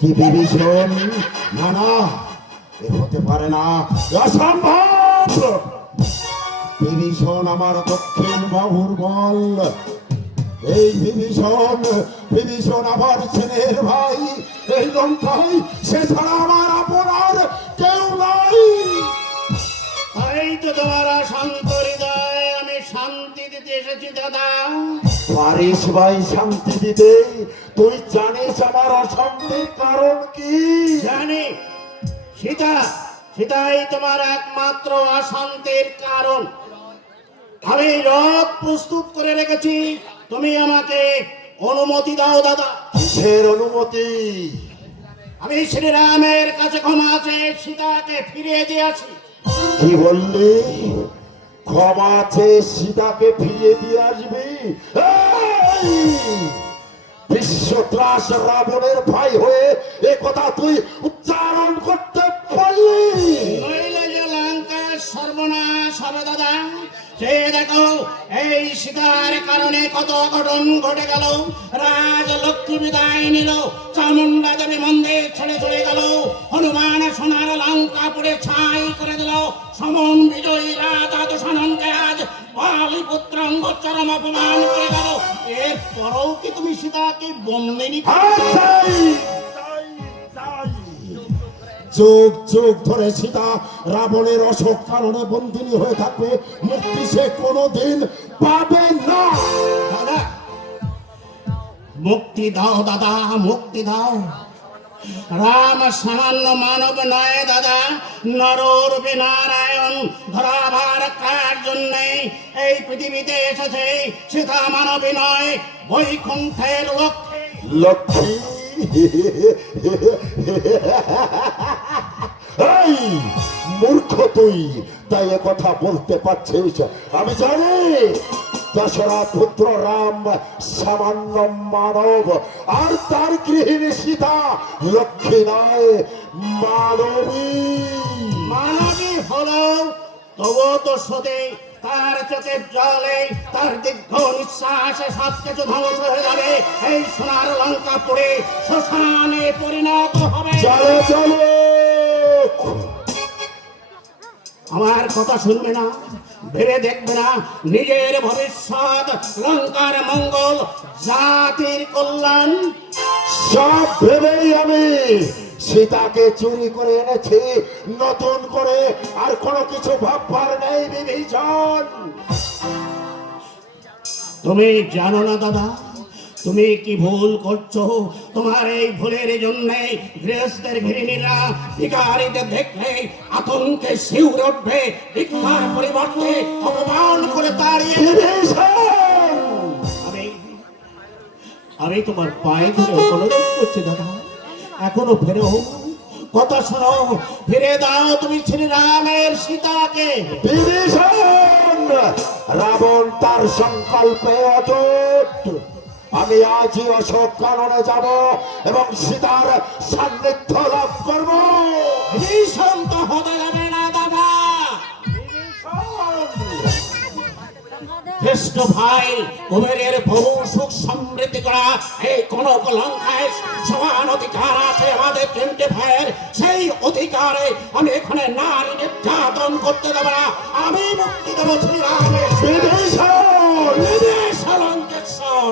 কি বিভীষণ? না না, এ হতে পারে না, অসম্ভব। বিভীষণ আমার দক্ষিণ বাহুর বল। এই বিভীষণ আমার ছেলের ভাই। এই লঙ্কায় সে ছাড়া আমার আপনার কেউ নাই। তাই তো তোমার শান্ত হৃদয়, আমি শান্তি দিতে এসেছি দাদা। পারিস ভাই শান্তি দিতে? তুই জানিস আমার অশান্তির কারণ কি? জানি, সীতা, সীতাই তোমার একমাত্র অশান্তির কারণ। আমি রথ প্রস্তুত করে রেখেছি, তুমি আমাকে অনুমতি দাও দাদা। কিসের অনুমতি? আমি শ্রীরামের কাছে ক্ষমা চেয়ে সীতাকে ফিরিয়ে দিয়েছি। কি বললি? ক্ষমা চেয়ে সীতাকে ফিরিয়ে দিয়ে আসবি? এই! বিশ্বত্রাস রাবণের ভাই হয়ে এ কথা তুই উচ্চারণ করতে পারলি? নইলে যে লঙ্কার সর্বনাশ হবে দাদা। সে দেখো, এই সীতার কারণে কত অঘটন ঘটে গেল। রাজ লক্ষ্মী বিদায় নিল, চামুন্ডা দেবী মন্দির ছেড়ে চলে গেল, হনুমান সোনার লঙ্কা পুড়ে ছাই করে দিল, সমন বিজয়ী রাজা দশাননকে আজ বালিপুত্রাঙ্গ চরম অপমান করে গেল। এরপরও কি তুমি সীতাকে বন্দিনী? যুগ যুগ ধরে সীতা রাবণের অশোক কারণে বন্দিনী হয়ে থাকবে, মুক্তি সে কোনোদিন পাবে না। দাদা, মুক্তি দাও দাদা, মুক্তি দাও। রাম সামান্য মানব নয় দাদা, নররূপী নারায়ণ ধরাভার কার জন্যে এই পৃথিবীতে এসেছে। সীতা মানবী নয়, বৈকুণ্ঠের লক্ষ্যে। লক্ষ্মী? এই মূর্খ তুই, তাই এ কথা বলতে পারছিস? আমি জানি দশরথ পুত্র রাম সামান্য মানব, আর তার গৃহিণী সীতা লক্ষ্মী নয়, মানবী। মানবী হলো, তবুও তো সদে তার চোখের জলে, তার দীর্ঘ নিঃশ্বাসে সবকিছু ধ্বংস হয়ে যাবে। এই সোনার লঙ্কা পড়ে শ্মশানে পরিণত হবে। চলো চলো। আমার কথা শুনবে না, ভেবে দেখবে না নিজের ভবিষ্যৎ, লঙ্কার মঙ্গল, জাতির কল্যাণ। সব ভেবেই আমি সীতাকে চুরি করে এনেছি, নতুন করে আর কোনো কিছু ভাববার নেই বিভীষণ। তুমি জানো না দাদা, তুমি কি ভুল করছো। তোমার এই ভুলের জন্য গৃহস্থের গৃহিণীরা ভিখারীদের দেখলে আতঙ্কে শিউরে উঠবে, ভিক্ষার পরিবর্তে অপমান করে তাড়িয়ে দেবে। আমি তোমার পায়ে ধরে অনুরোধ করছি দাদা, এখনো ফেরো, কথা শোনো, ফিরে দাও তুমি শ্রীরামের সীতাকে। বিভীষণ! রাবণ তার সংকল্পে অটুট। আমি আজই অশোক কাননে যাব এবং সীতার সান্নিধ্য লাভ করব। ভীষণ তো হতে যাবে না দাদা। জ্যেষ্ঠ ভাই কুবেরের বহু সুখ সমৃদ্ধি করা এই কনক লঙ্কায় সমান অধিকার আছে আমাদের তিনটে ভাইয়ের। সেই অধিকারে আমি এখানে নারী নির্যাতন করতে দেব না। আমি মুক্তি দেব শ্রীরামের। লঙ্কেশ্বর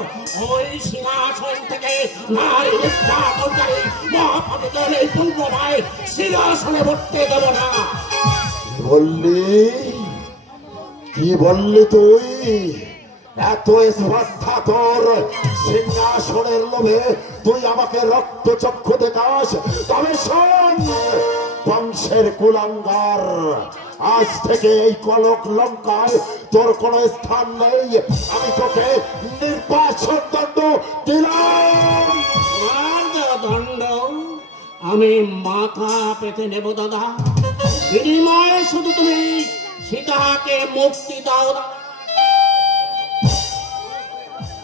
ওই সিংহাসন থেকে নারী নির্যাতনকারী মহাপাপিকের এই পুণ্যময় সিংহাসনে বসতে দেব না। বললি? কি বললি তুই? এত শ্রদ্ধা তোর? সিংহাসনের লোভে তুই আমাকে রক্তচক্ষু দেখাস? তবে শোন বংশের কুলাঙ্গার, আজ থেকে এই কনক লঙ্কায় তোর কোনো স্থান নেই। আমি তোকে নির্বাসন দণ্ড দিলাম। দণ্ড আমি মাথা পেতে নেব দাদা, বিনিময়ে শুধু তুমি সীতাকে মুক্তি দাও।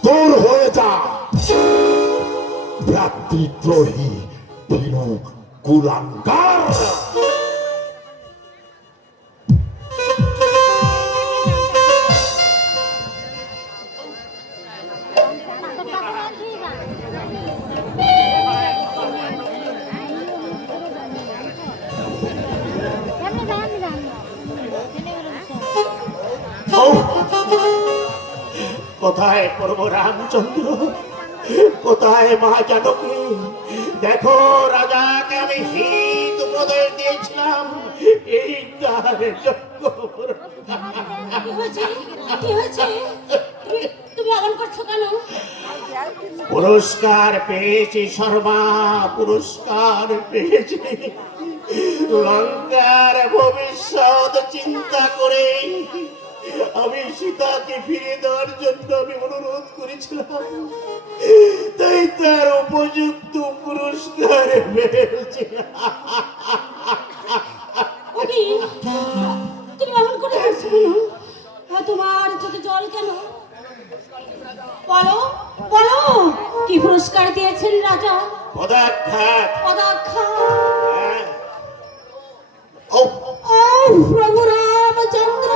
তোর হয়ে যা ভ্রাতৃদ্রোহী ভীরু কুলাঙ্গার। কোথায় প্রভু রামচন্দ্র, কোথায় মা জানকী? দেখো রাজাকে আমি হিত উপদেশ দিয়েছিলাম, এই তার যোগ্য কি হয়েছে? কি হয়েছে? তুমি অমন করছো কেন? পুরস্কার পেয়েছি শর্মা, পুরস্কার পেয়েছি। লঙ্কার ভবিষ্যৎ চিন্তা করে আমি সীতাকে ফিরে দেওয়ার জন্য আমি অনুরোধ করেছিলাম, তাই তার উপযুক্ত পুরস্কার পেয়েছি। ওকি, তুমি অমন করে করছো কেন? তোমার চোখে জল কেন? বলো, বলো, কি পুরস্কার দিয়েছেন রাজা? পদাঘাত। পদাঘাত। হ্যাঁ। ও ও প্রভু রামচন্দ্র,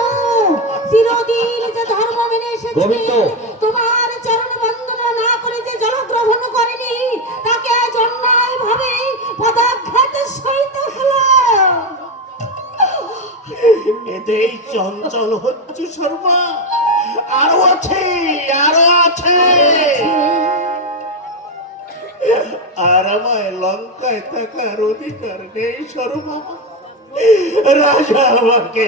চিরদিন যে ধর্ম মেনে এসেছে, তোমার চরণ বন্দনা না করে যে জলগ্রহণ করেনি, তাকে আজ অন্যায় ভাবে পদাঘাত সইতে হলো। এতেই চঞ্চল হচ্ছে শর্মা, আরো আছে, আরো আছে। আর আমায় লঙ্কায় থাকার অধিকার নেই শর্মা, রাজা আমাকে